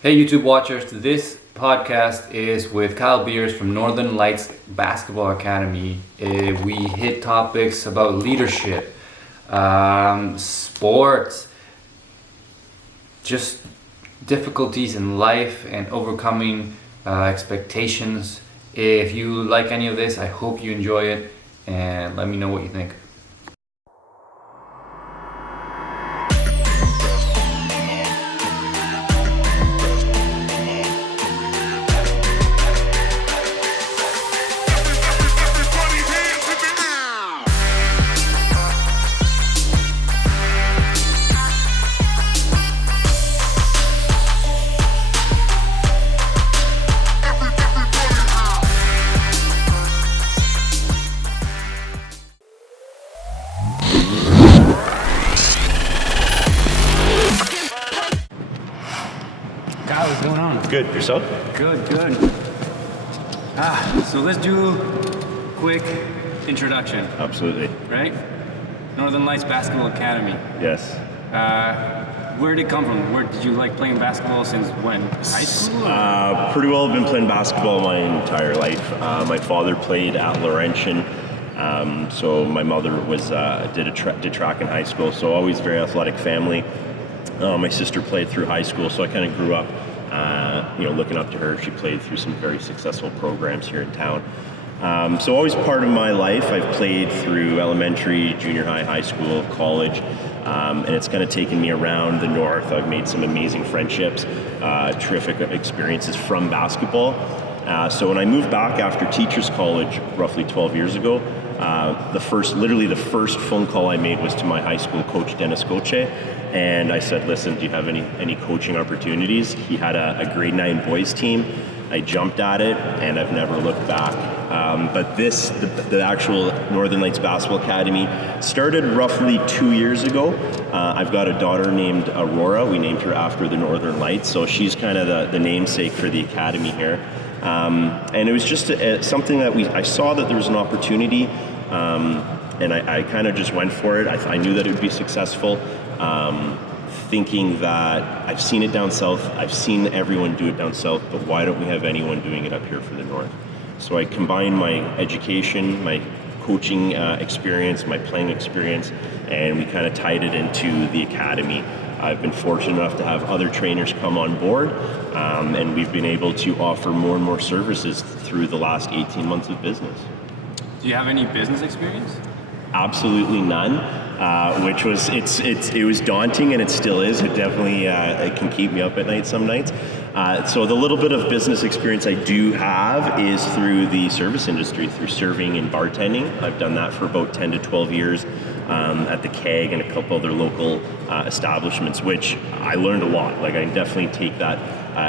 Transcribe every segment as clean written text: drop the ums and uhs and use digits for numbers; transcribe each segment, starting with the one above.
Hey YouTube watchers, this podcast is with Kyle Beers from Northern Lights Basketball Academy. We hit topics about leadership, sports, just difficulties in life and overcoming expectations. If you like any of this, I hope you enjoy it and let me know what you think. Kyle, what's going on? Good. Yourself? Good. So let's do a quick introduction, Absolutely. right? Northern Lights Basketball Academy. Yes. Where did it come from? Where did you like playing basketball since when? High school? Pretty well. I've been playing basketball my entire life. My father played at Laurentian, so my mother was did track in high school. So always very athletic family. My sister played through high school, so I kind of grew up, looking up to her. She played through some very successful programs here in town. So always part of my life. I've played through elementary, junior high, high school, college, and it's kind of taken me around the north. I've made some amazing friendships, terrific experiences from basketball. So when I moved back after teachers college roughly 12 years ago, the first phone call I made was to my high school coach, Dennis Goche. And I said, listen, do you have any coaching opportunities? He had a grade 9 boys team. I jumped at it and I've never looked back. But the actual Northern Lights Basketball Academy started roughly 2 years ago. I've got a daughter named Aurora. We named her after the Northern Lights. So she's kind of the namesake for the academy here. And it was just something that I saw that there was an opportunity. And I kind of just went for it. I knew that it would be successful. Thinking that I've seen it down south, I've seen everyone do it down south, but why don't we have anyone doing it up here for the north? So I combined my education, my coaching experience, my playing experience, and we kind of tied it into the academy. I've been fortunate enough to have other trainers come on board, and we've been able to offer more and more services through the last 18 months of business. Do you have any business experience? Absolutely none, which was it was daunting, and it still is. It definitely it can keep me up at night some nights. So the little bit of business experience I do have is through the service industry, through serving and bartending. I've done that for about 10 to 12 years at the Keg and a couple other local establishments, which I learned a lot. Like I definitely take that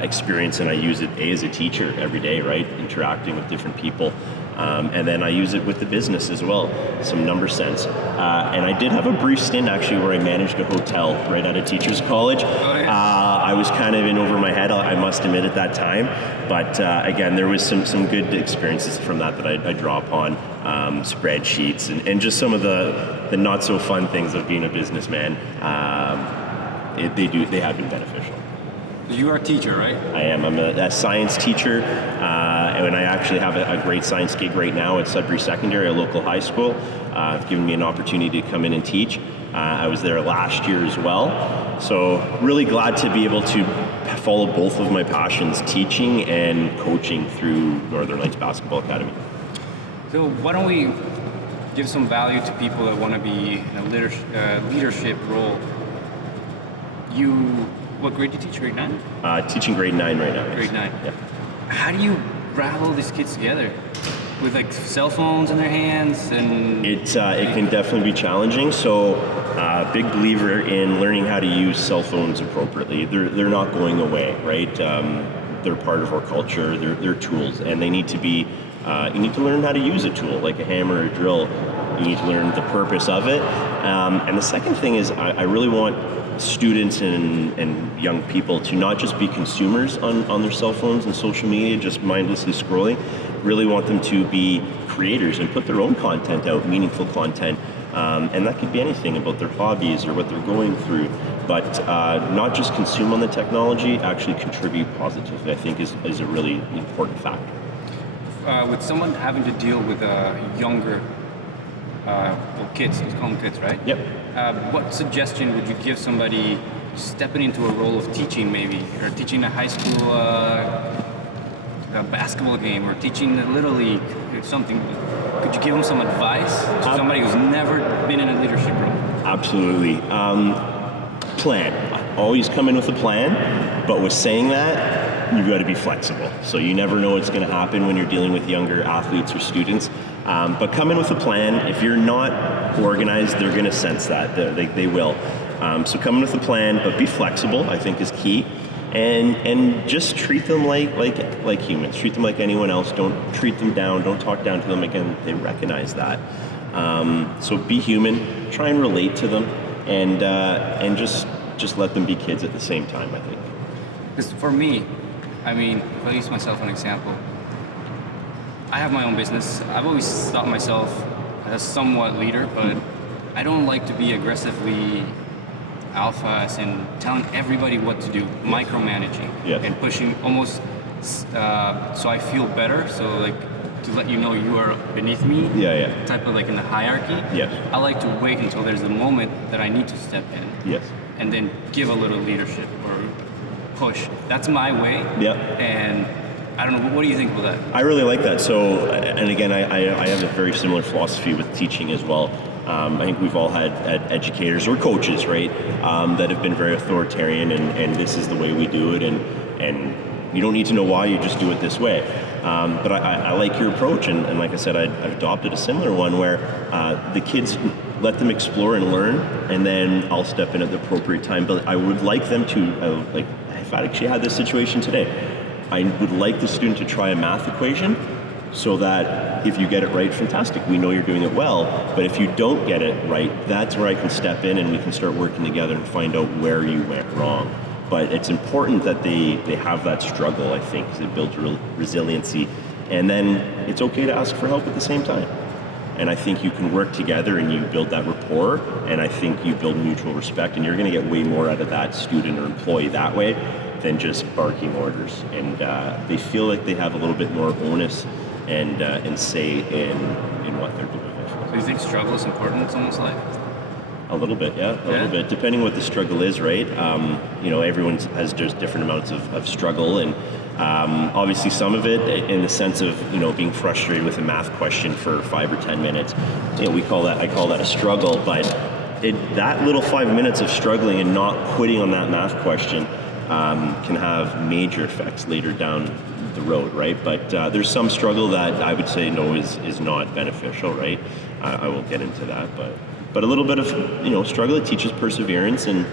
experience and I use it as a teacher every day, right? Interacting with different people. And then I use it with the business as well, some number sense. And I did have a brief stint actually where I managed a hotel right out of teachers college. Oh, yeah. I was kind of in over my head, I must admit at that time. But again, there was some good experiences from that I draw upon, spreadsheets and just some of the not so fun things of being a businessman. They have been beneficial. You are a teacher, right? I am. I'm a science teacher, and I actually have a great science gig right now at Sudbury Secondary, a local high school. It's given me an opportunity to come in and teach. I was there last year as well, so really glad to be able to follow both of my passions, teaching and coaching, through Northern Lights Basketball Academy. So why don't we give some value to people that want to be in a leadership role? What grade do you teach? Grade 9? Teaching grade 9 right now. Grade 9. Yeah. How do you rally these kids together with like cell phones in their hands? And it can definitely be challenging. So, big believer in learning how to use cell phones appropriately. They're not going away, right? They're part of our culture. They're tools, and they need to be. You need to learn how to use a tool like a hammer or a drill. You need to learn the purpose of it. And the second thing is, I really want students and young people to not just be consumers on their cell phones and social media, just mindlessly scrolling. Really want them to be creators and put their own content out, meaningful content, And that could be anything about their hobbies or what they're going through. But not just consume on the technology, actually contribute positively, I think is a really important factor. With someone having to deal with younger kids, let's call them kids, right? Yep. What suggestion would you give somebody stepping into a role of teaching, maybe, or teaching a high school a basketball game, or teaching a Little League or something? Could you give them some advice to somebody who's never been in a leadership role? Absolutely. Plan. Always come in with a plan, but with saying that, you've got to be flexible. So you never know what's going to happen when you're dealing with younger athletes or students. But come in with a plan. If you're not organized, they're going to sense that. They will. So come in with a plan, but be flexible, I think, is key. And just treat them like humans. Treat them like anyone else. Don't treat them down. Don't talk down to them. Again, they recognize that. So be human. Try and relate to them, and just let them be kids at the same time, I think. Because for me, I mean, if I use myself as an example, I have my own business. I've always thought myself as somewhat leader, but I don't like to be aggressively alpha, as in telling everybody what to do, micromanaging, and pushing almost so I feel better. So like to let you know you are beneath me. Type of like in the hierarchy. I like to wait until there's the moment that I need to step in. And then give a little leadership or push. That's my way. And I don't know, what do you think about that? I really like that. So, and again, I have a very similar philosophy with teaching as well. I think we've all had educators or coaches, right, that have been very authoritarian, and this is the way we do it, and you don't need to know why, you just do it this way. But I like your approach, and like I said, I've adopted a similar one where the kids, let them explore and learn, and then I'll step in at the appropriate time. But I would like them to, like, if I actually had this situation today, I would like the student to try a math equation, so that if you get it right, fantastic, we know you're doing it well. But if you don't get it right, that's where I can step in and we can start working together and find out where you went wrong. But it's important that they have that struggle, I think, because it builds resiliency. And then it's okay to ask for help at the same time. And I think you can work together and you build that rapport, and I think you build mutual respect, and you're going to get way more out of that student or employee that way than just barking orders. And they feel like they have a little bit more onus and say in what they're doing. So you think struggle is important in someone's life? A little bit, a little bit, depending what the struggle is, right? Everyone has just different amounts of struggle, and obviously some of it in the sense of, being frustrated with a math question for 5 or 10 minutes. I call that a struggle, but that little 5 minutes of struggling and not quitting on that math question can have major effects later down the road, right? But there's some struggle that I would say is not beneficial, right? I will get into that, but a little bit of struggle, it teaches perseverance, and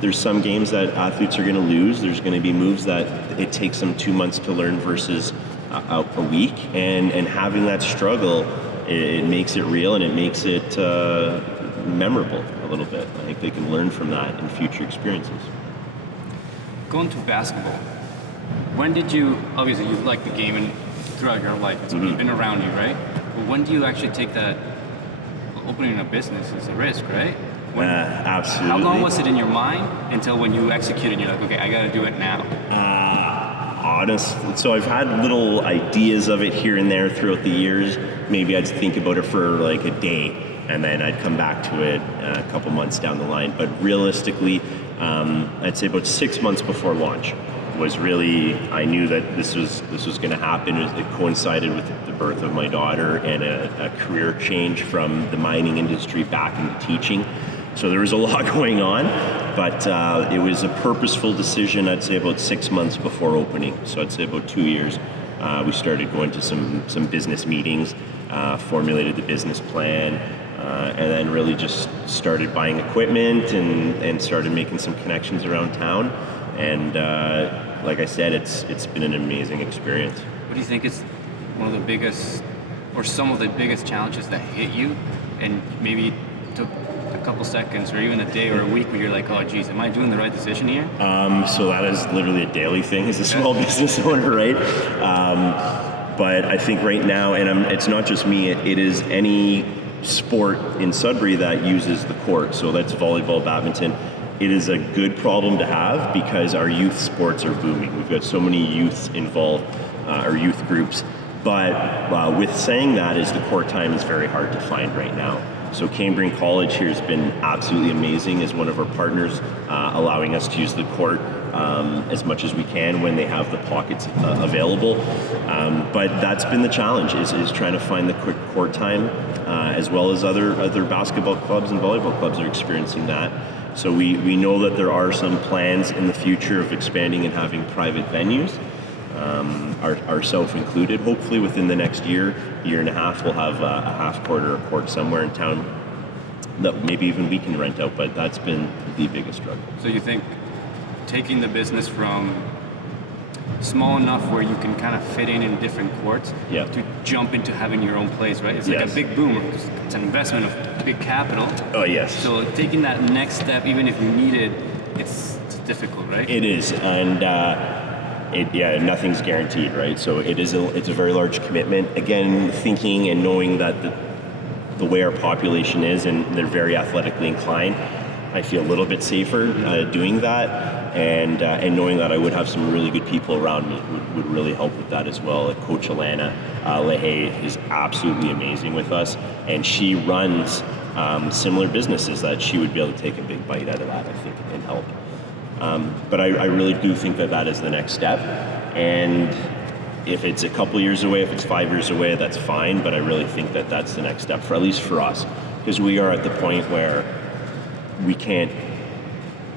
there's some games that athletes are going to lose. There's going to be moves that it takes them 2 months to learn versus a week, and having that struggle, it makes it real, and it makes it memorable a little bit. I think they can learn from that in future experiences. Going to basketball, when did you, obviously you like the game and throughout your life, it's been around you, right? But when do you actually take that, opening a business is a risk, right? Absolutely. How long was it in your mind until when you executed, you're like, okay, I got to do it now? Honestly, so I've had little ideas of it here and there throughout the years. Maybe I'd think about it for like a day, and then I'd come back to it a couple months down the line. But realistically, I'd say about 6 months before launch was really, I knew that this was going to happen. It coincided with the birth of my daughter and a career change from the mining industry back into teaching. So there was a lot going on, but it was a purposeful decision, I'd say about 6 months before opening. So I'd say about 2 years. We started going to some business meetings, formulated the business plan, and then really just started buying equipment and started making some connections around town. And like I said, it's been an amazing experience. What do you think is one of the biggest, or some of the biggest challenges that hit you, and maybe took a couple seconds or even a day or a week where you're like, oh geez, am I doing the right decision here? So that is literally a daily thing as a small business owner, right? But I think right now, and it's not just me, it is any sport in Sudbury that uses the court. So that's volleyball, badminton. It is a good problem to have because our youth sports are booming. We've got so many youths involved, our youth groups. But with saying that is the court time is very hard to find right now. So Cambrian College here has been absolutely amazing as one of our partners, allowing us to use the court as much as we can when they have the pockets available. But that's been the challenge, is trying to find the quick court time, as well as other basketball clubs and volleyball clubs are experiencing that. So we know that there are some plans in the future of expanding and having private venues, ourselves included. Hopefully within the next year and a half, we'll have a half court or a court somewhere in town that maybe even we can rent out, but that's been the biggest struggle. So you think taking the business from small enough where you can kind of fit in different courts to jump into having your own place, right? It's like a big boom. It's an investment of big capital. Oh, yes. So taking that next step, even if you need it, it's difficult, right? It is, and nothing's guaranteed, right? So it's a very large commitment. Again, thinking and knowing that the way our population is, and they're very athletically inclined, I feel a little bit safer doing that. And knowing that I would have some really good people around me would really help with that as well. Like Coach Alana Lehay is absolutely amazing with us, and she runs similar businesses that she would be able to take a big bite out of that, I think, and help. But I really do think that is the next step. And if it's a couple years away, if it's 5 years away, that's fine. But I really think that that's the next step, for at least for us, because we are at the point where we can't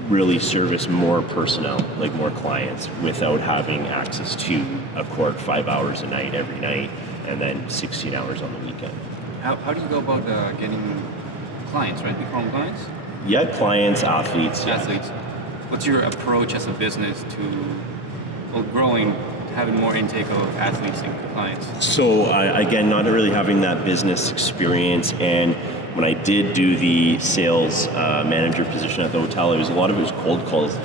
really service more personnel, like more clients, without having access to a court 5 hours a night every night, and then 16 hours on the weekend. How do you go about getting clients, right? You call them clients? Yeah, clients, athletes. Athletes. What's your approach as a business to growing, having more intake of athletes and clients? So again, not really having that business experience, and when I did do the sales manager position at the hotel, a lot of it was cold calls,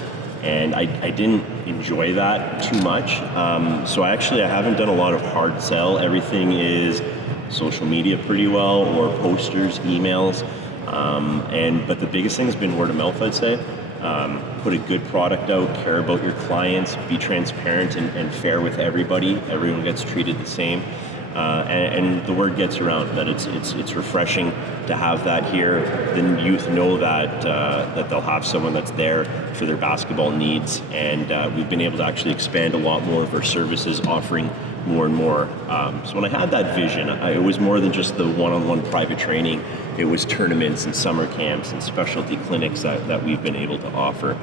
and I didn't enjoy that too much. So I haven't done a lot of hard sell. Everything is social media pretty well, or posters, emails, but the biggest thing has been word of mouth, I'd say. Put a good product out, care about your clients, be transparent and fair with everybody. Everyone gets treated the same. And the word gets around that it's refreshing to have that here. The youth know that they'll have someone that's there for their basketball needs, and we've been able to actually expand a lot more of our services, offering more and more. So when I had that vision, it was more than just the one-on-one private training. It was tournaments and summer camps and specialty clinics that we've been able to offer.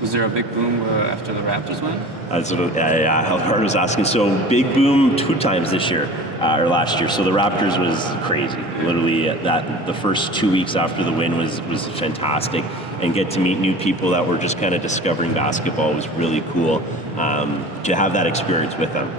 Was there a big boom after the Raptors won? That's what Howard was asking. So big boom 2 times this year, or last year. So the Raptors was crazy. Literally, the first 2 weeks after the win was fantastic, and get to meet new people that were just kind of discovering basketball was really cool. To have that experience with them.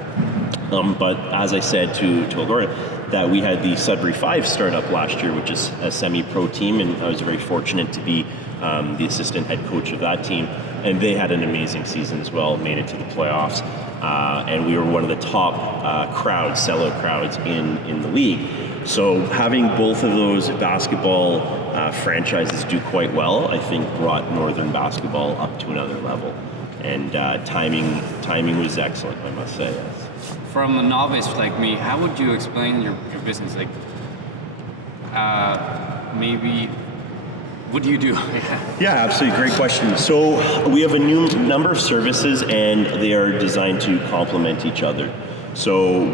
But as I said to Algora, that we had the Sudbury 5 start up last year, which is a semi-pro team, and I was very fortunate to be the assistant head coach of that team. And they had an amazing season as well, made it to the playoffs. And we were one of the top sellout crowds in the league. So having both of those basketball franchises do quite well, I think brought Northern basketball up to another level. And timing was excellent, I must say. From a novice like me, how would you explain your business? Like, maybe, what do you do? Yeah, absolutely. Great question. So we have a new number of services, and they are designed to complement each other. So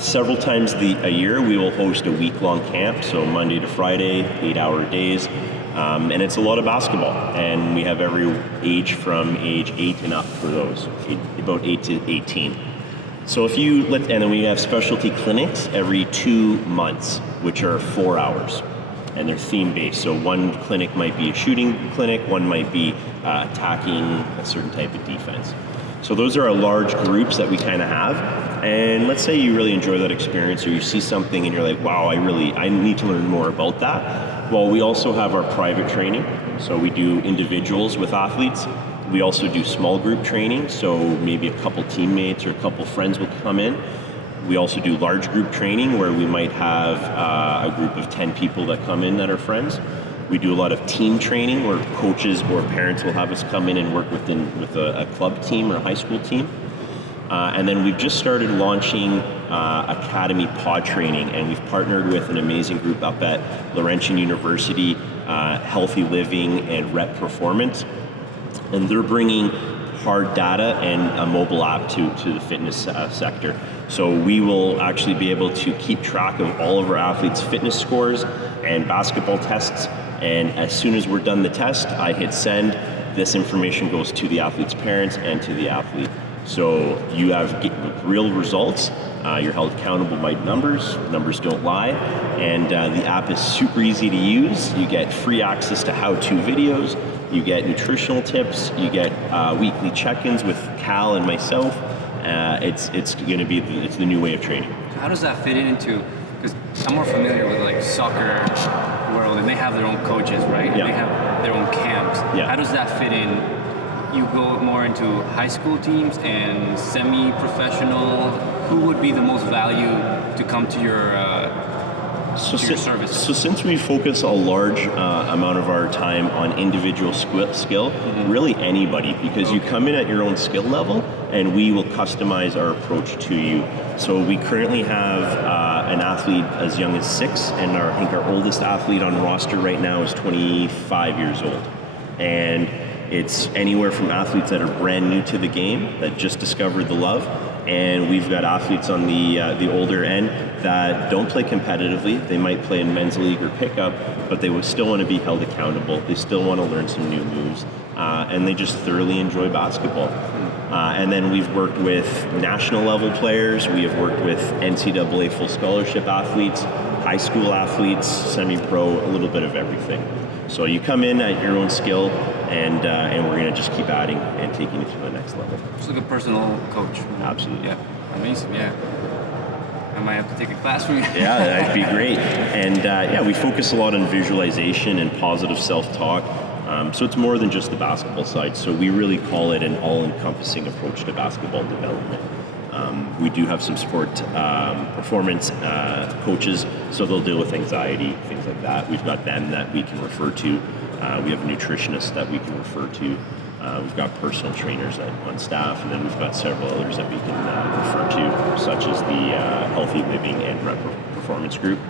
several times a year, we will host a week-long camp, so Monday to Friday, 8-hour days. And it's a lot of basketball, and we have every age from age 8 and up for those, about 8 to 18. So and then we have specialty clinics every 2 months, which are 4 hours, and they're theme-based. So one clinic might be a shooting clinic, one might be attacking a certain type of defense. So those are our large groups that we kind of have. And let's say you really enjoy that experience, or you see something and you're like, wow, I need to learn more about that. Well, we also have our private training. So we do individuals with athletes. We also do small group training. So maybe a couple teammates or a couple friends will come in. We also do large group training where we might have a group of 10 people that come in that are friends. We do a lot of team training where coaches or parents will have us come in and work with a club team or a high school team. And then we've just started launching academy pod training, and we've partnered with an amazing group up at Laurentian University, Healthy Living and Rep Performance. And they're bringing hard data and a mobile app to the fitness sector. So we will actually be able to keep track of all of our athletes' fitness scores and basketball tests. And as soon as we're done the test, I hit send. This information goes to the athlete's parents and to the athlete. So you have real results. You're held accountable by numbers. Numbers don't lie. And the app is super easy to use. You get free access to how-to videos. You get nutritional tips. You get weekly check-ins with Cal and myself. It's going to be the new way of training. How does that fit into? Because I'm more familiar with like soccer world, and they have their own coaches, right? And Yeah. they have their own camps. Yeah. How does that fit in? You go more into high school teams and semi-professional. Who would be the most value to come to your service? So since we focus a large amount of our time on individual skill, really anybody, because you come in at your own skill level and we will customize our approach to you. So we currently have an athlete as young as 6, and I think our oldest athlete on roster right now is 25 years old. And it's anywhere from athletes that are brand new to the game, that just discovered the love, and we've got athletes on the older end that don't play competitively. They might play in men's league or pickup, but they would still want to be held accountable. They still want to learn some new moves, and they just thoroughly enjoy basketball. And then we've worked with national level players. We have worked with NCAA full scholarship athletes, high school athletes, semi-pro, a little bit of everything. So you come in at your own skill, and we're going to just keep adding and taking it to the next level. Just like a personal coach. Absolutely. Yeah, amazing. Yeah, I might have to take a class from you. Yeah, that'd be great. And we focus a lot on visualization and positive self-talk. So it's more than just the basketball side. So we really call it an all-encompassing approach to basketball development. We do have some sport performance coaches, so they'll deal with anxiety, things like that. We've got them that we can refer to. We have nutritionists that we can refer to. We've got personal trainers on staff, and then we've got several others that we can refer to, such as the Healthy Living and Rep Performance Group.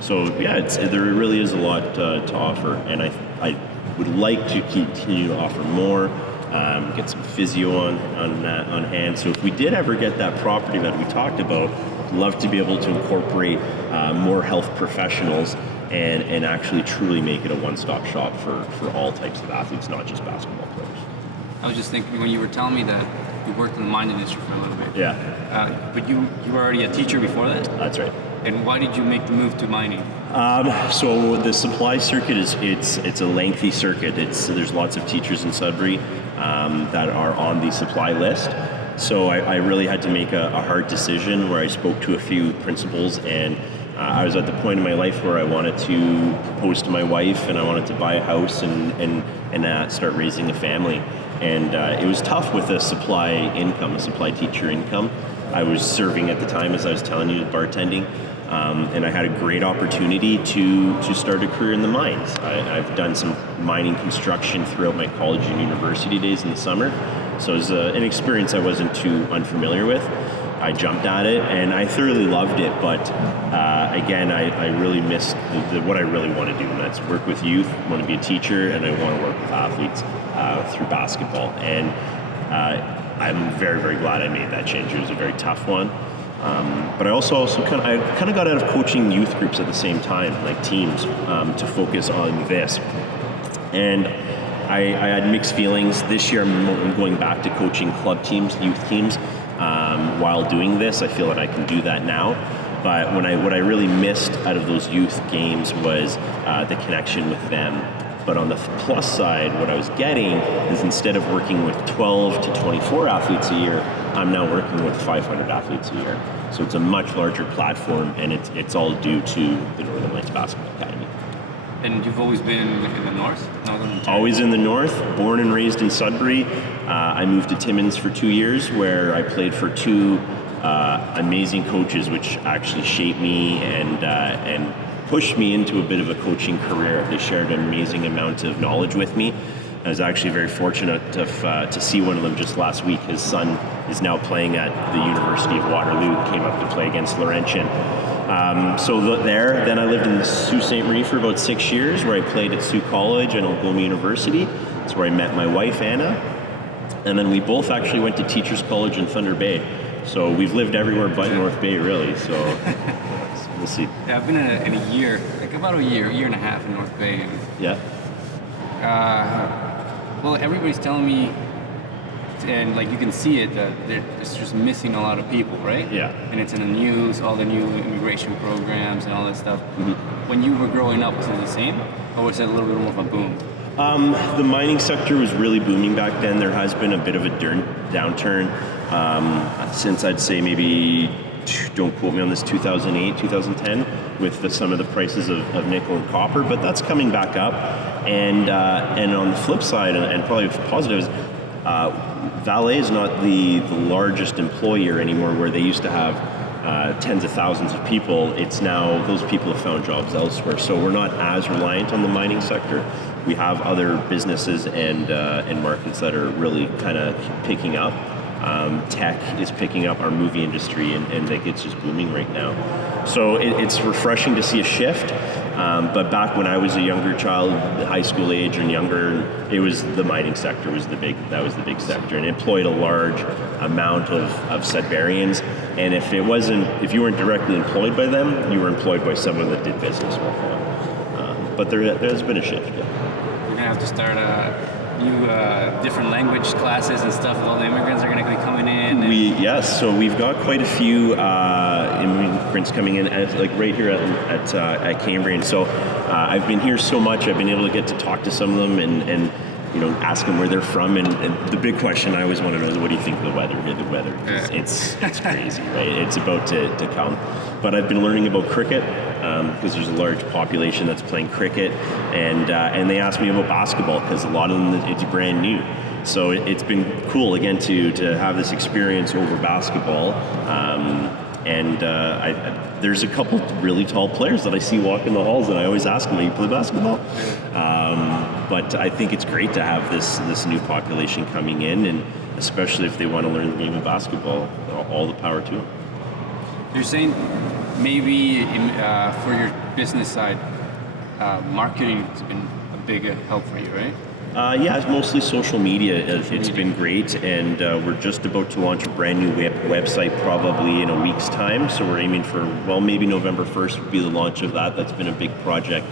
So yeah, there really is a lot to offer, and I would like to continue to offer more. Get some physio on hand. So if we did ever get that property that we talked about, I'd love to be able to incorporate more health professionals and actually truly make it a one-stop shop for all types of athletes, not just basketball players. I was just thinking when you were telling me that you worked in the mine industry for a little bit. Yeah. But you were already a teacher before that? That's right. And why did you make the move to mining? So the supply circuit it's a lengthy circuit. There's lots of teachers in Sudbury that are on the supply list. So I really had to make a hard decision where I spoke to a few principals, and I was at the point in my life where I wanted to propose to my wife, and I wanted to buy a house and start raising a family. And it was tough with a supply teacher income. I was serving at the time, as I was telling you, bartending. And I had a great opportunity to start a career in the mines. I've done some mining construction throughout my college and university days in the summer, so it was an experience I wasn't too unfamiliar with. I jumped at it and I thoroughly loved it, but again, I really missed what I really want to do, and that's work with youth. I want to be a teacher, and I want to work with athletes through basketball. And I'm very, very glad I made that change. It was a very tough one. But I also kind of got out of coaching youth groups at the same time, like teams, to focus on this. And I had mixed feelings. This year I'm going back to coaching club teams, youth teams. While doing this, I feel that I can do that now. But what I really missed out of those youth games was the connection with them. But on the plus side, what I was getting is instead of working with 12 to 24 athletes a year, I'm now working with 500 athletes a year. So it's a much larger platform, and it's all due to the Northern Lights Basketball Academy. And you've always been in the north? Always in the north, born and raised in Sudbury. I moved to Timmins for 2 years, where I played for two amazing coaches, which actually shaped me and pushed me into a bit of a coaching career. They shared an amazing amount of knowledge with me. I was actually very fortunate to see one of them just last week. His son is now playing at the University of Waterloo, came up to play against Laurentian. Then I lived in Sault Ste. Marie for about 6 years, where I played at Sault College and Algoma University. That's where I met my wife, Anna. And then we both actually went to Teachers College in Thunder Bay. So we've lived everywhere but North Bay, really. So we'll see. Yeah, I've been in a year, like about a year and a half in North Bay. And, Yeah. well, everybody's telling me, and like you can see it, that it's just missing a lot of people, right? Yeah. And it's in the news, all the new immigration programs and all that stuff. When you were growing up, was it the same, or was it a little bit more of a boom? The mining sector was really booming back then. There has been a bit of a downturn since, I'd say, maybe, don't quote me on this, 2008, 2010, with some of the prices of nickel and copper, but that's coming back up. And on the flip side, and probably positives, Vale is not the largest employer anymore, where they used to have tens of thousands of people. It's now those people have found jobs elsewhere, so we're not as reliant on the mining sector. We have other businesses and markets that are really kind of picking up. Tech is picking up, our movie industry, and like it's just booming right now. So it's refreshing to see a shift. But back when I was a younger child, high school age and younger, it was the mining sector was the big sector, and employed a large amount of Sudburyans. And if you weren't directly employed by them, you were employed by someone that did business with them. But there has been a shift. Yeah. We're gonna have to start new different language classes and stuff. All the immigrants are gonna be coming in. So we've got quite a few immigrants coming in, like right here at Cambrian. So I've been here so much, I've been able to get to talk to some of them and ask them where they're from. And the big question I always want to know is, what do you think of the weather here? The weather, it's crazy, right? It's about to come. But I've been learning about cricket, because there's a large population that's playing cricket, and they asked me about basketball, because a lot of them, it's brand new. So it's been cool again to have this experience over basketball. There's a couple really tall players that I see walking the halls, and I always ask them, "Do you play basketball?" But I think it's great to have this new population coming in, and especially if they want to learn the game of basketball, all the power to them. You're saying maybe for your business side, marketing has been a big help for you, right? It's mostly social media. It's been great, and we're just about to launch a brand new website probably in a week's time. So we're aiming for, maybe November 1st would be the launch of that. That's been a big project,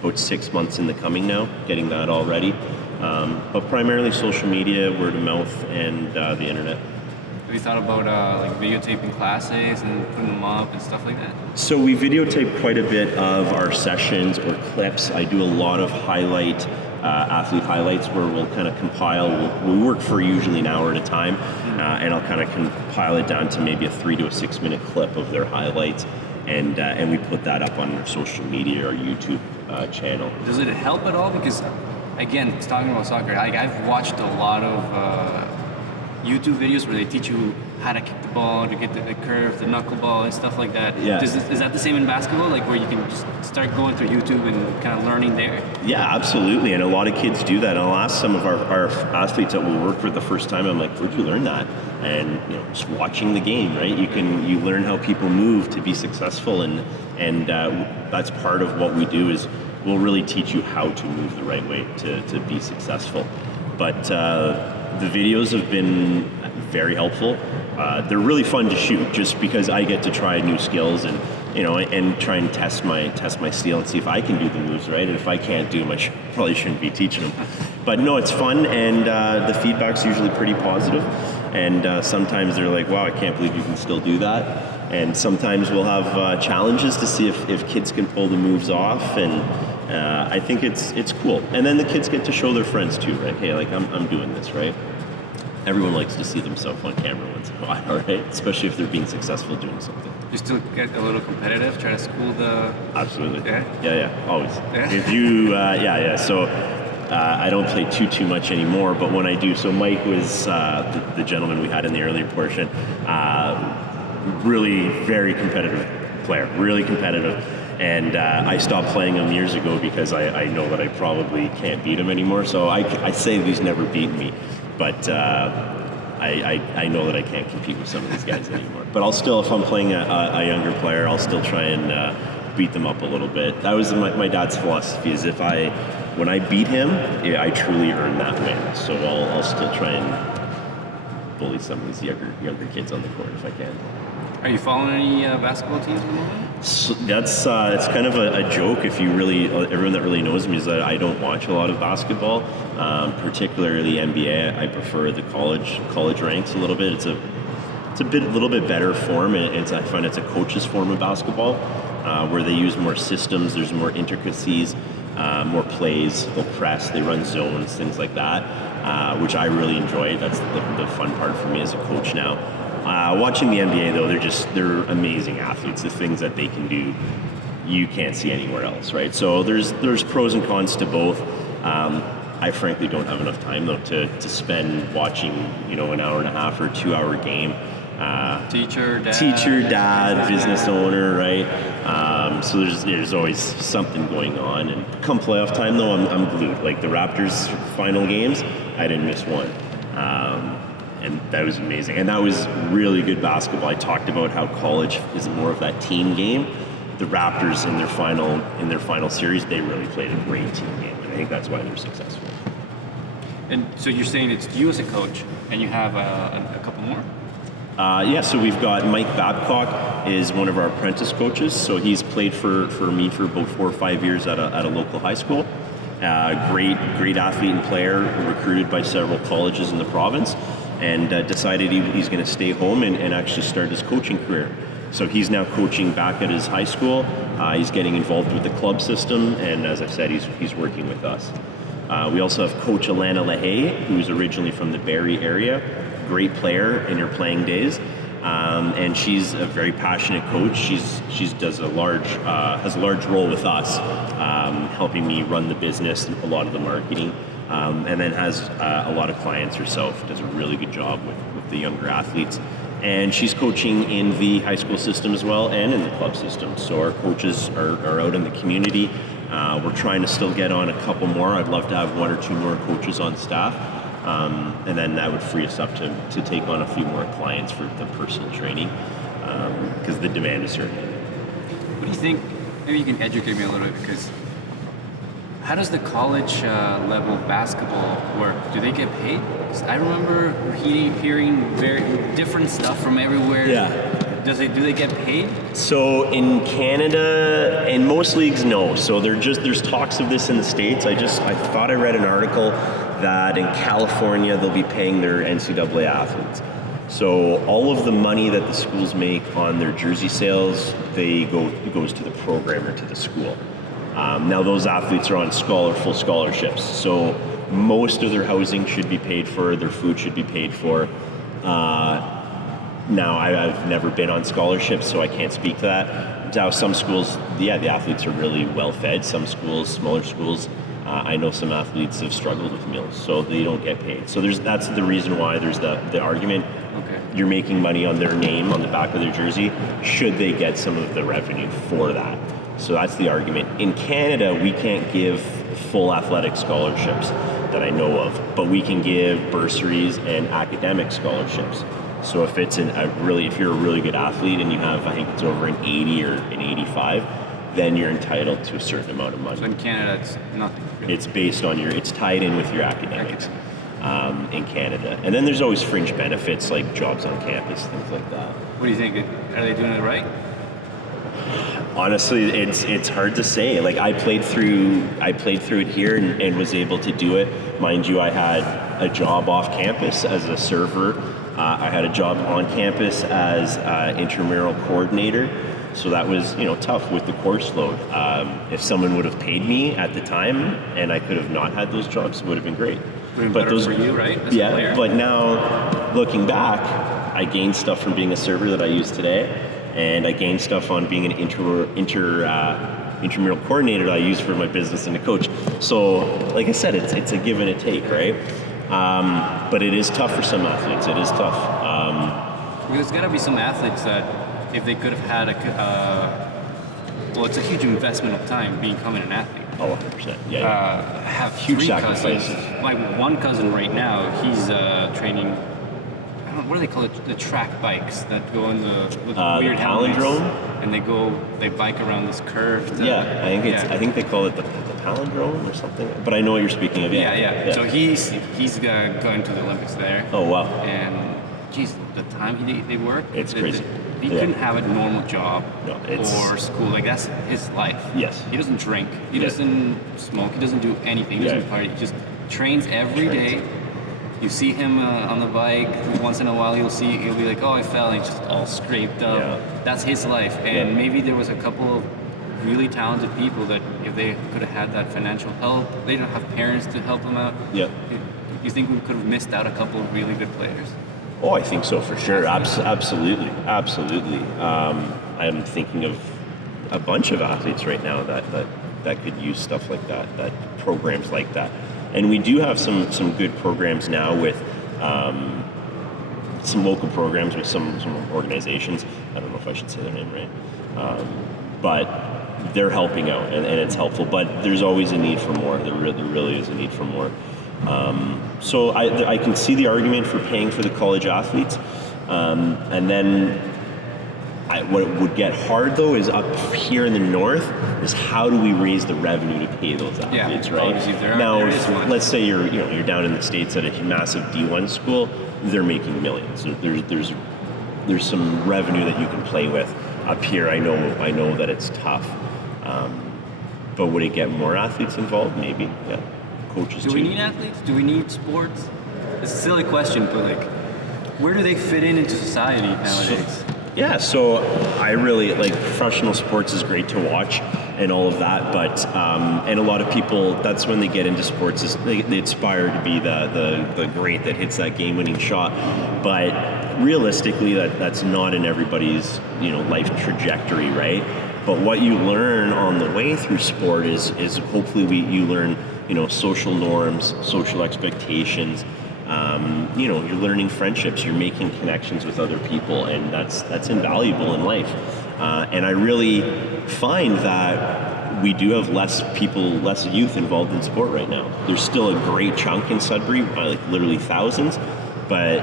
about 6 months in the coming now, getting that all ready. But primarily social media, word of mouth, and the internet. Have you thought about like videotaping classes and putting them up and stuff like that? So we videotape quite a bit of our sessions or clips. I do a lot of athlete highlights, where we'll kind of compile. We work for usually an hour at a time, and I'll kind of compile it down to maybe a 3 to 6 minute clip of their highlights, and we put that up on our social media or YouTube channel. Does it help at all? Because again, talking about soccer, I've watched a lot of YouTube videos where they teach you how to kick the ball, to get the curve, the knuckleball, and stuff like that. Yeah. Is that the same in basketball, like where you can just start going through YouTube and kind of learning there? Yeah, absolutely, and a lot of kids do that. And I'll ask some of our athletes that we'll work for the first time, I'm like, where'd you learn that? And just watching the game, right? You learn how people move to be successful, and that's part of what we do, is we'll really teach you how to move the right way to be successful. But the videos have been very helpful. They're really fun to shoot, just because I get to try new skills and try and test my steel and see if I can do the moves right. And if I can't do them, I probably shouldn't be teaching them. But no, it's fun, and the feedback's usually pretty positive. And sometimes they're like, "Wow, I can't believe you can still do that." And sometimes we'll have challenges to see if kids can pull the moves off, and I think it's cool. And then the kids get to show their friends too, right? Hey, like I'm doing this, right? Everyone likes to see themselves on camera once in a while, right? Especially if they're being successful doing something. You still get a little competitive, try to school the... Absolutely. Yeah? Yeah, always. Yeah? If you, So I don't play too much anymore, but when I do, so Mike was the gentleman we had in the earlier portion. really very competitive player, really competitive. And I stopped playing him years ago because I know that I probably can't beat him anymore. So I say that he's never beaten me, but I know that I can't compete with some of these guys anymore. But I'll still, if I'm playing a younger player, I'll still try and beat them up a little bit. That was my dad's philosophy, is when I beat him, I truly earned that win. So I'll still try and bully some of these younger kids on the court if I can. Are you following any basketball teams at the moment? So that's it's kind of a joke. If you really, everyone that really knows me, is that I don't watch a lot of basketball, particularly NBA. I prefer the college ranks a little bit. It's a little bit better form, and I find it's a coach's form of basketball, where they use more systems. There's more intricacies, more plays. They'll press, they run zones, things like that, which I really enjoy. That's the fun part for me as a coach now. Watching the NBA though, they're amazing athletes. The things that they can do, you can't see anywhere else, right? So there's pros and cons to both. I frankly don't have enough time though to spend watching, an hour and a half or 2 hour game. Teacher, dad, business owner, right? So there's always something going on. And come playoff time though, I'm glued. Like the Raptors final games, I didn't miss one. And that was amazing. And that was really good basketball. I talked about how college is more of that team game. The Raptors in their final series, they really played a great team game. And I think that's why they're successful. And so you're saying it's you as a coach, and you have a couple more? Yeah, so we've got Mike Babcock is one of our apprentice coaches. So he's played for me for about 4 or 5 years at a local high school. Great athlete and player, recruited by several colleges in the province. And decided he's going to stay home and actually start his coaching career. So he's now coaching back at his high school. He's getting involved with the club system, and as I've said, he's working with us. We also have Coach Alana LaHaye, who's originally from the Barrie area. Great player in her playing days, and she's a very passionate coach. She has a large role with us, helping me run the business, a lot of the marketing. And then has a lot of clients herself, does a really good job with the younger athletes. And she's coaching in the high school system as well and in the club system. So our coaches are out in the community. We're trying to still get on a couple more. I'd love to have 1 or 2 more coaches on staff. And then that would free us up to take on a few more clients for the personal training, because the demand is certainly there. What do you think? Maybe you can educate me a little bit, because how does the college level basketball work? Do they get paid? 'Cause I remember hearing very different stuff from everywhere. Yeah. Do they get paid? So in Canada, in most leagues, no. So there's talks of this in the States. I thought I read an article that in California they'll be paying their NCAA athletes. So all of the money that the schools make on their jersey sales, goes to the program or to the school. Now those athletes are on full scholarships, so most of their housing should be paid for, their food should be paid for. Now I've never been on scholarships, so I can't speak to that. Now some schools, the athletes are really well fed. Some schools, smaller schools, I know some athletes have struggled with meals, so they don't get paid. So that's the reason why there's the argument. Okay. You're making money on their name on the back of their jersey. Should they get some of the revenue for that? So that's the argument. In Canada, we can't give full athletic scholarships that I know of, but we can give bursaries and academic scholarships. So if it's if you're a really good athlete and you have, I think it's over an 80 or an 85, then you're entitled to a certain amount of money. So in Canada, it's nothing. Really. It's based on it's tied in with your academics in Canada. And then there's always fringe benefits like jobs on campus, things like that. What do you think? Are they doing it right? Honestly, it's hard to say. Like I played through it here and was able to do it. Mind you, I had a job off campus as a server. I had a job on campus as intramural coordinator. So that was tough with the course load. If someone would have paid me at the time and I could have not had those jobs, it would have been great. But those for you, right? As a player? But now looking back, I gained stuff from being a server that I use today. And I gained stuff on being an intramural coordinator that I use for my business and a coach. So, like I said, it's a give and a take, right? But it is tough for some athletes. It is tough. There's got to be some athletes that, if they could have had well, it's a huge investment of time becoming an athlete. Oh, 100%. Yeah. Have Huge 3 sacrifices. cousins. My one cousin right now, he's training. I don't know, what do they call it? The track bikes that go in with weird helmets. palindrome? And they bike around this curve. I think they call it the palindrome or something. But I know what you're speaking of. Yeah. So he's going to the Olympics there. Oh wow. And geez, the time they work, It's crazy. He couldn't have a normal job it's- or school. Like, that's his life. Yes. He doesn't drink. He doesn't smoke. He doesn't do anything. He doesn't party. He just trains every day. You see him on the bike once in a while. He'll be like, "Oh, I fell," and he's just all scraped up. Yeah. That's his life. And maybe there was a couple of really talented people that, if they could have had that financial help, they don't have parents to help them out. Yeah. You think we could have missed out a couple of really good players? Oh, I think so for sure. Absolutely. I'm thinking of a bunch of athletes right now that could use stuff like that programs like that. And we do have some good programs now with some local programs with some organizations. I don't know if I should say their name right, but they're helping out, and it's helpful. But there's always a need for more. There really is a need for more. So I can see the argument for paying for the college athletes, and then what would get hard though is up here in the north is how do we raise the revenue to pay those athletes, right? Now, let's say you're down in the States at a massive D1 school, they're making millions. There's some revenue that you can play with. Up here, I know that it's tough, but would it get more athletes involved? Maybe, yeah. Coaches Do we need athletes? Do we need sports? It's a silly question, but like, where do they fit into society nowadays? So I really like professional sports is great to watch and all of that, but and a lot of people, that's when they get into sports, is they aspire to be the great that hits that game-winning shot, but realistically that's not in everybody's life trajectory, right? But what you learn on the way through sport is hopefully you learn social norms, social expectations. You're learning friendships, you're making connections with other people, and that's invaluable in life. And I really find that we do have less youth involved in sport right now. There's still a great chunk in Sudbury, like literally thousands, but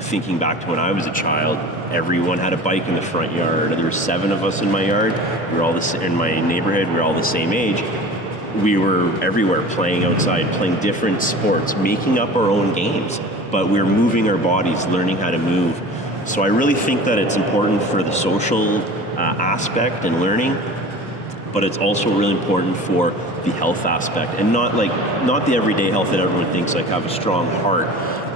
thinking back to when I was a child, everyone had a bike in the front yard. There were 7 of us in my yard. In my neighborhood, we were all the same age. We were everywhere playing outside, playing different sports, making up our own games, but we're moving our bodies, learning how to move. So I really think that it's important for the social aspect and learning, but it's also really important for the health aspect, and not the everyday health that everyone thinks, like have a strong heart,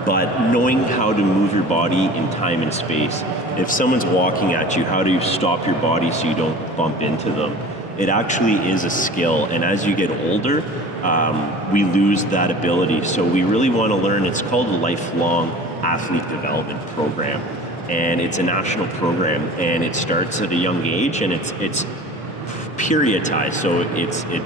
but knowing how to move your body in time and space. If someone's walking at you, how do you stop your body so you don't bump into them? It actually is a skill, and as you get older, we lose that ability. So we really want to learn. It's called a lifelong athlete development program, and it's a national program, and it starts at a young age, and it's periodized. So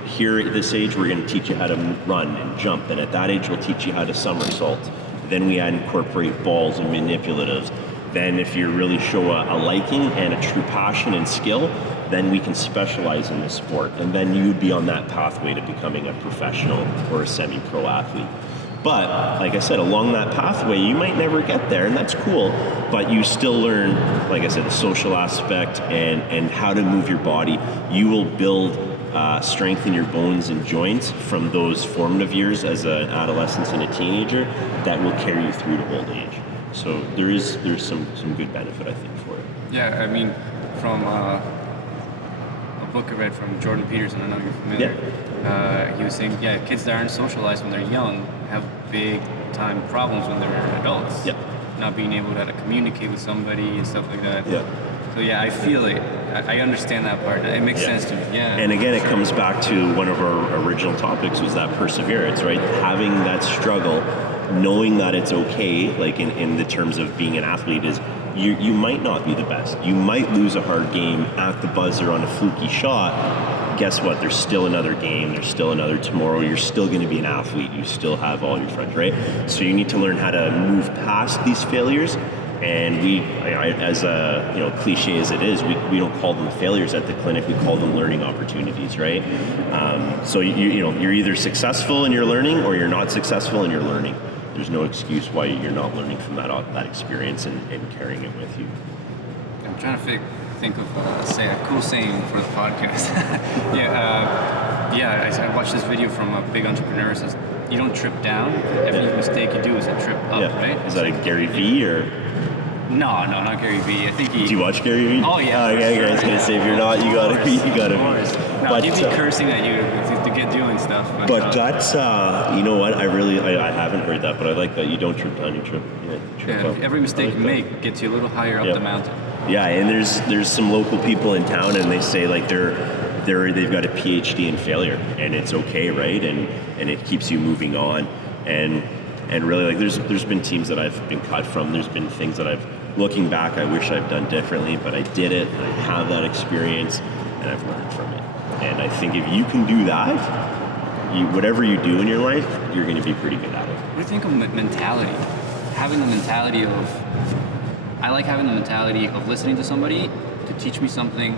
here at this age, we're going to teach you how to run and jump, and at that age, we'll teach you how to somersault. Then we incorporate balls and manipulatives. Then if you really show a liking and a true passion and skill, then we can specialize in the sport, and then you'd be on that pathway to becoming a professional or a semi-pro athlete. But like I said, along that pathway, you might never get there, and that's cool, but you still learn, like I said, the social aspect and how to move your body. You will build strength in your bones and joints from those formative years as an adolescent and a teenager that will carry you through to old age. So there's some good benefit, I think, for it. Yeah, I mean, from a book I read from Jordan Peterson, I know you're familiar. Yeah. He was saying, kids that aren't socialized when they're young have big time problems when they're adults. Yeah. Not being able to communicate with somebody and stuff like that. Yeah. So I feel it. I understand that part. It makes sense to me. Yeah. And again, it comes back to one of our original topics, was that perseverance, right? Having that struggle, knowing that it's okay, like in the terms of being an athlete, is you might not be the best. You might lose a hard game at the buzzer on a fluky shot. Guess what? There's still another game. There's still another tomorrow. You're still going to be an athlete. You still have all your friends, right? So you need to learn how to move past these failures And as a cliche as it is, we don't call them failures at the clinic. We call them learning opportunities, right? So you're either successful in your learning or you're not successful in your learning. There's no excuse why you're not learning from that experience and carrying it with you. I'm trying to think of a cool saying for the podcast. I watched this video from a big entrepreneur. It says, you don't trip down. Every mistake you do is a trip up, right? Is that a Garyvee or? No, not Garyvee. I think he. Do you watch Garyvee? Oh yeah. I was gonna say, if you're not, you gotta be. No, But he'd be cursing at you to get doing stuff. But that's you know what? I haven't heard that, but I like that. You don't trip down, you trip up. Every mistake you make gets you a little higher up the mountain. Yeah, and there's some local people in town, and they say like they've got a PhD in failure, and it's okay, right? And it keeps you moving on, and really like there's been teams that I've been cut from. There's been things that looking back, I wish I've done differently, but I did it. And I have that experience, and I've learned from it. And I think if you can do that, whatever you do in your life, you're going to be pretty good at it. What do you think of mentality? Having the mentality I like having the mentality of listening to somebody to teach me something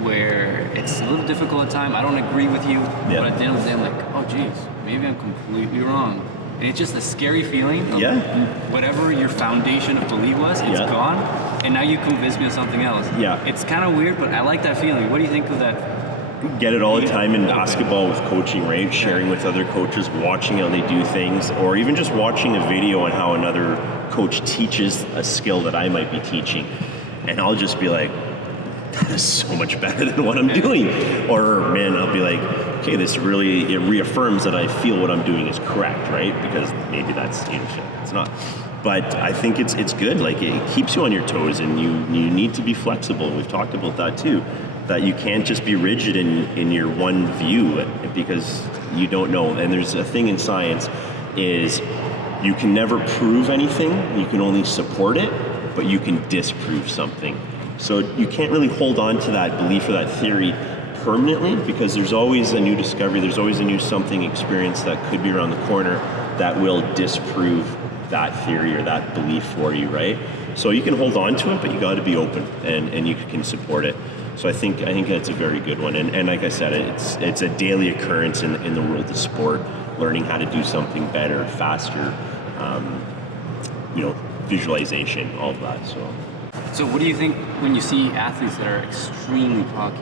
where it's a little difficult at times. I don't agree with you, but at the end of the day, I'm like, oh geez, maybe I'm completely wrong. And it's just a scary feeling of whatever your foundation of belief was, it's gone, and now you convince me of something else. Yeah. It's kind of weird, but I like that feeling. What do you think of that? Get it all the time in basketball with coaching, right? Sharing with other coaches, watching how they do things, or even just watching a video on how another coach teaches a skill that I might be teaching. And I'll just be like, that is so much better than what I'm doing. Or man, I'll be like, okay, it reaffirms that I feel what I'm doing is correct, right? Because maybe that's it's not. But I think it's good. Like it keeps you on your toes, and you need to be flexible. We've talked about that too. That you can't just be rigid in your one view because you don't know. And there's a thing in science is you can never prove anything. You can only support it, but you can disprove something. So you can't really hold on to that belief or that theory permanently because there's always a new discovery. There's always a new something experience that could be around the corner that will disprove that theory or that belief for you, right? So you can hold on to it, but you got to be open and you can support it. So I think that's a very good one. And like I said, it's a daily occurrence in the world of sport, learning how to do something better, faster, visualization, all of that. So what do you think when you see athletes that are extremely cocky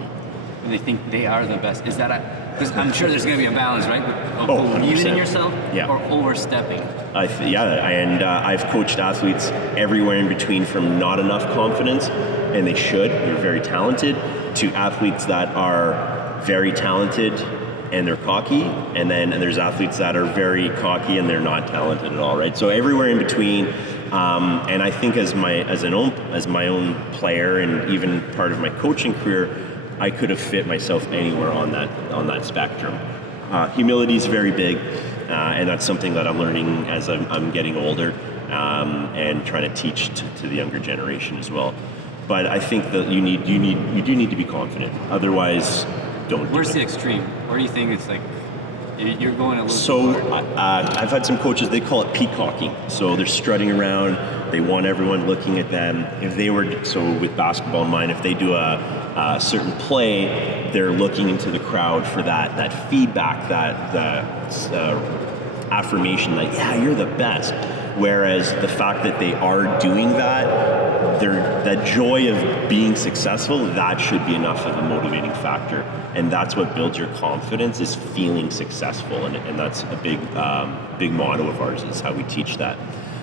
and they think they are the best? Is that because I'm sure there's going to be a balance, right? Of believing in yourself or overstepping. I've coached athletes everywhere in between, from not enough confidence, and they should, they're very talented, to athletes that are very talented and they're cocky, and there's athletes that are very cocky and they're not talented at all, right? So everywhere in between, and I think as my own player and even part of my coaching career, I could have fit myself anywhere on that spectrum. Humility is very big, and that's something that I'm learning as I'm getting older, and trying to teach to the younger generation as well. But I think that you do need to be confident. Otherwise, don't. Where's the extreme? Where do you think it's like you're going a little? So I've had some coaches. They call it peacocking. So they're strutting around. They want everyone looking at them. If they were with basketball in mind, if they do a certain play, they're looking into the crowd for that feedback, that affirmation, that you're the best. Whereas the fact that they are doing that joy of being successful, that should be enough of a motivating factor. And that's what builds your confidence, is feeling successful. And that's a big motto of ours, is how we teach that.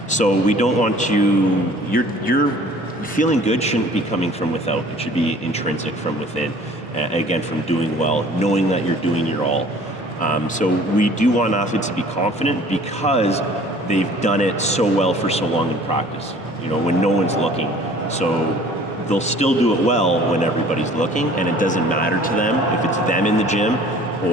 So we don't want your feeling good shouldn't be coming from without. It should be intrinsic from within. Again, from doing well, knowing that you're doing your all. So we do want athletes to be confident because they've done it so well for so long in practice, when no one's looking. So they'll still do it well when everybody's looking, and it doesn't matter to them if it's them in the gym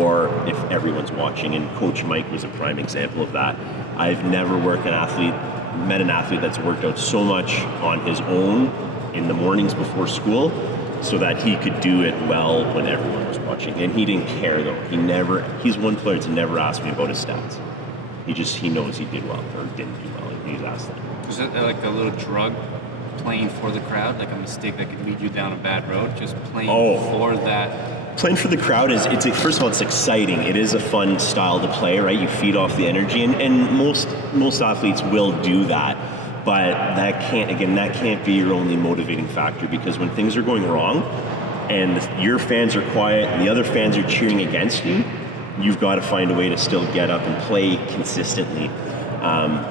or if everyone's watching. And Coach Mike was a prime example of that. I've never met an athlete that's worked out so much on his own in the mornings before school so that he could do it well when everyone was watching. And he didn't care though. He's one player that's never asked me about his stats. He knows he did well or didn't do well. He's asked that. Is it like a little drug playing for the crowd, like a mistake that could lead you down a bad road? Just playing for that. Playing for the crowd is first of all, it's exciting. It is a fun style to play, right? You feed off the energy, and most athletes will do that. But that can't be your only motivating factor, because when things are going wrong and your fans are quiet and the other fans are cheering against you, you've got to find a way to still get up and play consistently.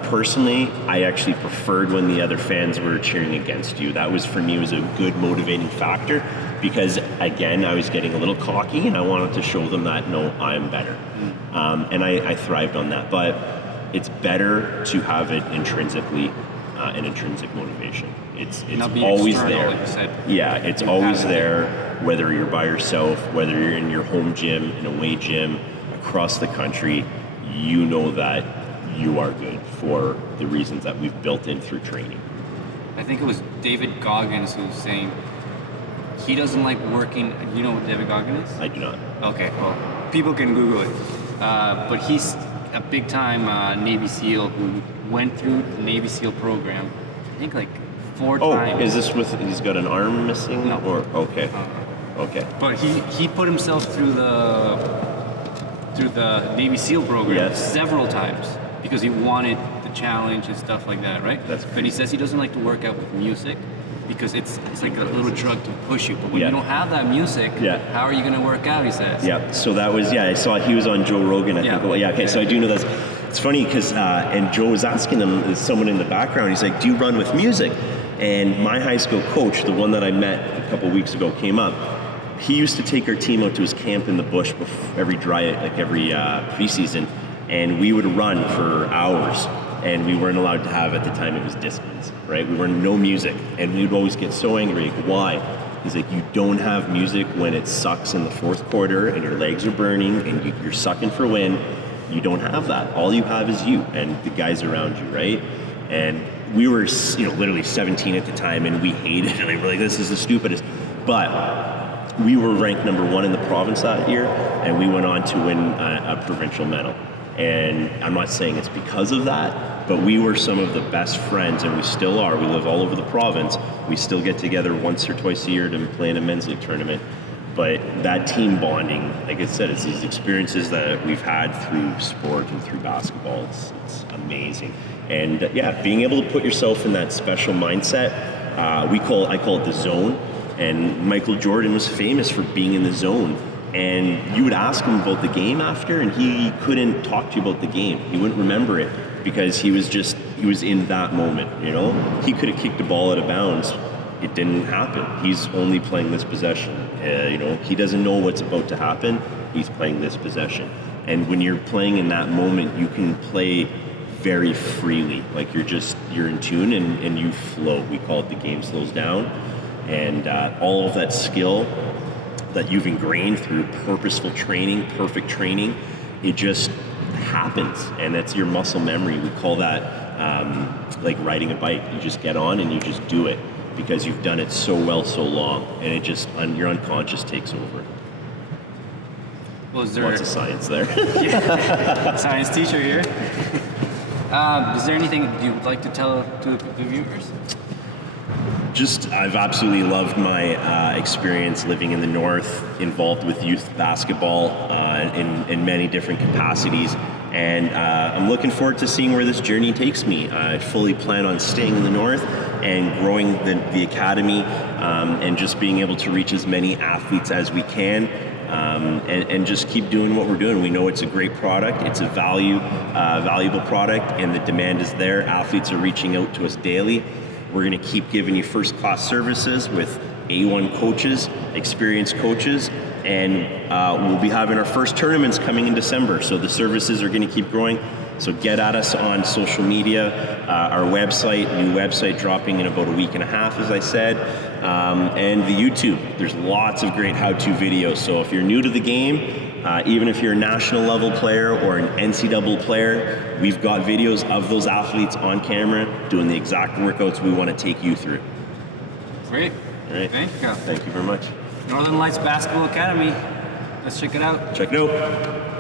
Personally, I actually preferred when the other fans were cheering against you. That was, for me, was a good motivating factor, because again, I was getting a little cocky and I wanted to show them that, no, I'm better. And I thrived on that. But it's better to have it intrinsically, an intrinsic motivation. It's always there. Like you said. Yeah, it's always there, whether you're by yourself, whether you're in your home gym, an away gym, across the country. You know that you are good for the reasons that we've built in through training. I think it was David Goggin who was saying he doesn't like working. You know what David Goggin is? I do not. Okay, well, people can Google it. But he's a big time Navy SEAL who went through the Navy SEAL program, I think like 4 times. Is this with, he's got an arm missing? No. Or, okay. Okay. But he put himself through the Navy SEAL program several times because he wanted the challenge and stuff like that, right? But he says he doesn't like to work out with music because it's like a little drug to push you. But when you don't have that music, how are you going to work out, he says. Yeah, so that was, I saw he was on Joe Rogan, I think. Well, okay, so I do know that's, it's funny because, and Joe was asking him, there's someone in the background, he's like, do you run with music? And my high school coach, the one that I met a couple weeks ago, came up. He used to take our team out to his camp in the bush every preseason, and we would run for hours, and we weren't allowed to have, at the time it was disciplines, right? We were no music, and we would always get so angry. Like, why? He's like, you don't have music when it sucks in the fourth quarter and your legs are burning and you're sucking for wind. You don't have that. All you have is you and the guys around you, right? And we were, literally 17 at the time, and we hated it. We were like, this is the stupidest. But we were ranked number 1 in the province that year, and we went on to win a provincial medal. And I'm not saying it's because of that, but we were some of the best friends, and we still are. We live all over the province. We still get together once or twice a year to play in a men's league tournament. But that team bonding, like I said, it's these experiences that we've had through sport and through basketball. It's amazing. And being able to put yourself in that special mindset, I call it the zone. And Michael Jordan was famous for being in the zone. And you would ask him about the game after, and he couldn't talk to you about the game. He wouldn't remember it because he was in that moment, He could have kicked the ball out of bounds. It didn't happen. He's only playing this possession. He doesn't know what's about to happen. He's playing this possession. And when you're playing in that moment, you can play very freely. Like you're in tune and you flow. We call it the game slows down. And all of that skill that you've ingrained through purposeful training, perfect training, it just happens. And that's your muscle memory. We call that like riding a bike. You just get on and you just do it because you've done it so well so long, and it just, your unconscious takes over. Well, is there lots of science there? Science teacher here. Is there anything you'd like to tell to the viewers? I've absolutely loved my experience living in the North, involved with youth basketball in many different capacities. And I'm looking forward to seeing where this journey takes me. I fully plan on staying in the North and growing the academy and just being able to reach as many athletes as we can. And just keep doing what we're doing. We know it's a great product. It's a valuable product, and the demand is there. Athletes are reaching out to us daily. We're going to keep giving you first-class services with A1 coaches, experienced coaches, and we'll be having our first tournaments coming in December. So the services are going to keep growing. So get at us on social media, our website, new website dropping in about a week and a half, as I said, and the YouTube. There's lots of great how-to videos. So if you're new to the game, even if you're a national level player or an NCAA player, we've got videos of those athletes on camera doing the exact workouts we want to take you through. Great. All right. Thank you. Thank you very much. Northern Lights Basketball Academy. Let's check it out. Check it out.